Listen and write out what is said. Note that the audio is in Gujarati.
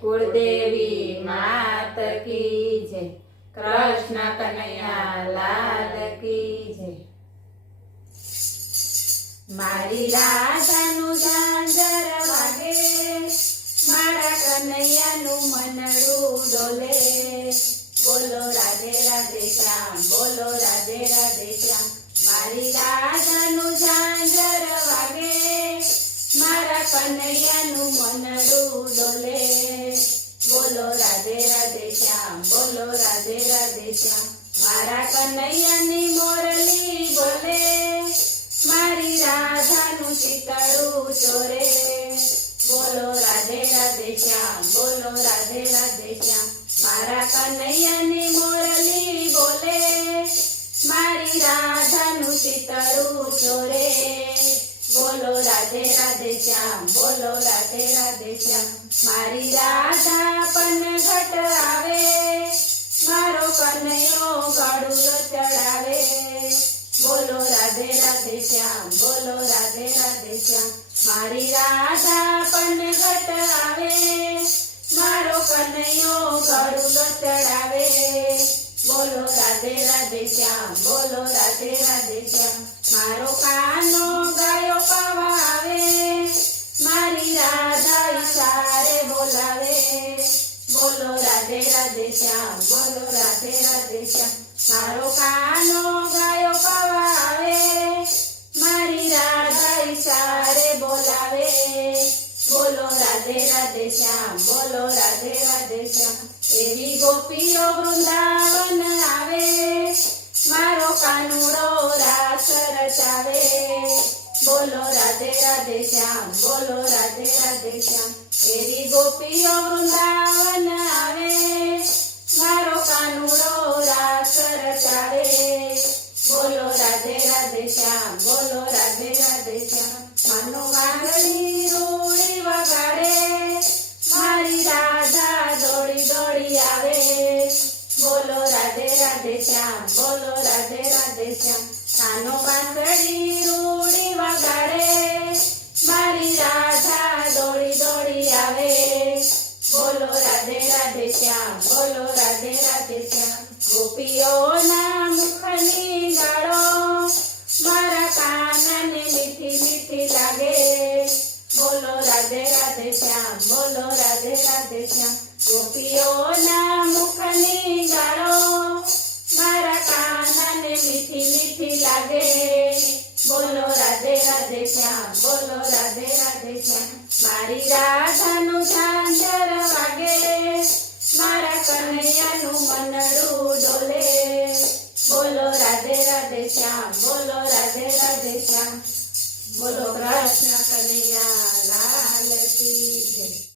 કુળદેવી માત કી જય, કૃષ્ણ કનૈયા લાલ કી જય. મારી રાધાનું ઝાંઝર વાગે, મારા કનૈયાનું મનડું ડોલે. બોલો રાધે રાધે શ્યામ, બોલો રાધે રાધે શ્યામ. મારી રાધાનું ઝાંઝર વાગે, મારા કનૈયાનું મનડું ડોલે. બોલો રાધે રાધે શ્યામ, બોલો રાધે રાધે શ્યામ. મારા કનૈયાની મોરલી બોલે, મારી રાધાનું ચિતડું ચોરે. બોલો રાધે રાધે શ્યામ, બોલો રાધે રાધે શ્યામ. મારા કનૈયાની મોરલી બોલે, મારી રાધાનું ચિતડું ચોરે. બોલો રાધે રાધે શ્યામ, બોલો રાધે રાધે શ્યામ. મારી રાધા પનઘટ આવે, મારો કનૈયો ગળુલો ચડાવે. બોલો રાધે રાધે શ્યામ, બોલો રાધે રાધે શ્યામ. મારી રાધા પનઘટ આવે, મારો કનૈયો ગળુલો ચડાવે. બોલો રાધે રાધે શ્યામ, બોલો રાધે રાધે શ્યામ. મારો કાનો ગાયો પાવા આવે, મારી રાધા ઈશારે બોલાવે. બોલો રાધે રાધે શ્યામ, બોલો રાધે રાધે શ્યામ. મારો કાનો ગાયો પાવા આવે, મારી રાધા ઈશારે બોલાવે. બોલો રાધે રાધે શ્યામ, બોલો રાધે રાધે શ્યામ. એવી ગોપીઓ વૃંદાવન આવે, મારો કાનુડો રાસ રચાવે. બોલો રાધે રાધે શ્યામ, બોલો રાધે રાધે શ્યામ. એવી ગોપીઓ વૃંદાવન આવે, મારો કાનુડો રાસ રચાવે. બોલો રાધે રાધે શ્યામ, બોલો રાધે રાધે શ્યામ. માનો વાંગડી રૂડી વગાડે, મારી રાધા દોડી દોડી આવે. બોલો રાધે રાધે શ્યામ, બોલો રાધે રાધે શ્યામ. કાનો વાંસળી રૂડી વગાડે, મારી રાધા દોડી દોડી આવે. બોલો રાધે રાધે શ્યામ, બોલો રાધે રાધે શ્યામ. ગોપીઓના મુખની ગાળો, મારા કાનને મીઠી મીઠી લાગે. બોલો રાધે રાધે શ્યામ, બોલો રાધે રાધે શ્યામ. ગોપીઓના મુખની ગાળો, મારા કાનને મીઠી મીઠી લાગે. બોલો રાધે રાધે શ્યામ, બોલો રાધે રાધે શ્યામ. મારી રાધાનું ઝાંઝર વાગે, મારા કનૈયાનું મનડું ડોલે. બોલો રાધે રાધે શ્યામ, બોલો રાધે રાધે શ્યામ. બોલો કૃષ્ણ કનૈયા લાલ કી જય.